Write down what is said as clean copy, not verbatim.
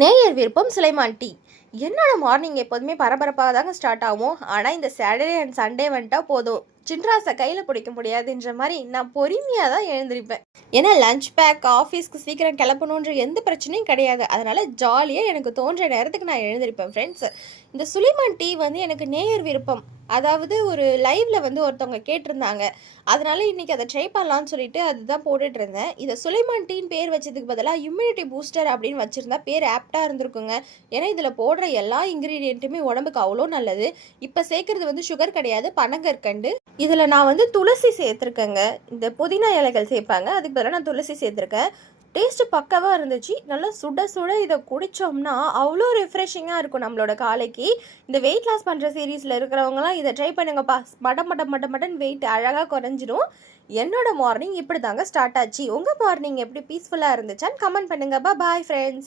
நேயர் விருப்பம் சுலைமான் டி. என்னோட மார்னிங் எப்போதுமே பரபரப்பாக தாங்க ஸ்டார்ட் ஆகும். ஆனால் இந்த சாட்டர்டே அண்ட் சண்டே வந்துட்டா போதும், சின்ராசை கையில் பிடிக்க முடியாதுன்ற மாதிரி நான் பொறுமையாக தான் எழுந்திருப்பேன். ஏன்னா லஞ்ச் பேக், ஆஃபீஸ்க்கு சீக்கிரம் கிளப்பணுன்ற எந்த பிரச்சனையும் கிடையாது. அதனால ஜாலியாக எனக்கு தோன்ற நேரத்துக்கு நான் எழுந்திருப்பேன் ஃப்ரெண்ட்ஸ். இந்த சுலைமான் டி வந்து எனக்கு நேயர் விருப்பம், அதாவது ஒரு லைவ்ல வந்து ஒருத்தவங்க கேட்டிருந்தாங்க. அதனால இன்னைக்கு அதை ட்ரை பண்ணலான்னு சொல்லிட்டு அதுதான் போட்டுட்டு இருந்தேன். இதை சுலைமான் டீன்னு பேர் வச்சதுக்கு பதிலாக இம்யூனிட்டி பூஸ்டர் அப்படின்னு வச்சிருந்தா பேர் ஆப்டா இருந்திருக்குங்க. ஏன்னா இதில் போடுற எல்லா இன்க்ரீடியண்ட்டுமே உடம்புக்கு அவ்வளோ நல்லது. இப்போ சேர்க்கறது வந்து சுகர் கிடையாது, பனங்கற்கண்டு. இதில் நான் வந்து துளசி சேர்த்துருக்கேங்க. இந்த புதினா இலைகள் சேர்ப்பாங்க, அதுக்கு பதிலாக நான் துளசி சேர்த்துருக்கேன். டேஸ்ட்டு பக்காவாக இருந்துச்சு. நல்லா சுட சுட இதை குடித்தோம்னா அவ்வளோ ரிஃப்ரெஷிங்காக இருக்கும் நம்மளோட காலைக்கு. இந்த வெயிட் லாஸ் பண்ணுற சீரீஸில் இருக்கிறவங்களாம் இதை ட்ரை பண்ணுங்கப்பா. மட்டன் வெயிட் அழகாக குறைஞ்சிடும். என்னோட மார்னிங் இப்படி தாங்க ஸ்டார்ட் ஆச்சு. உங்கள் மார்னிங் எப்படி பீஸ்ஃபுல்லாக இருந்துச்சான்னு கமெண்ட் பண்ணுங்க. Bye friends.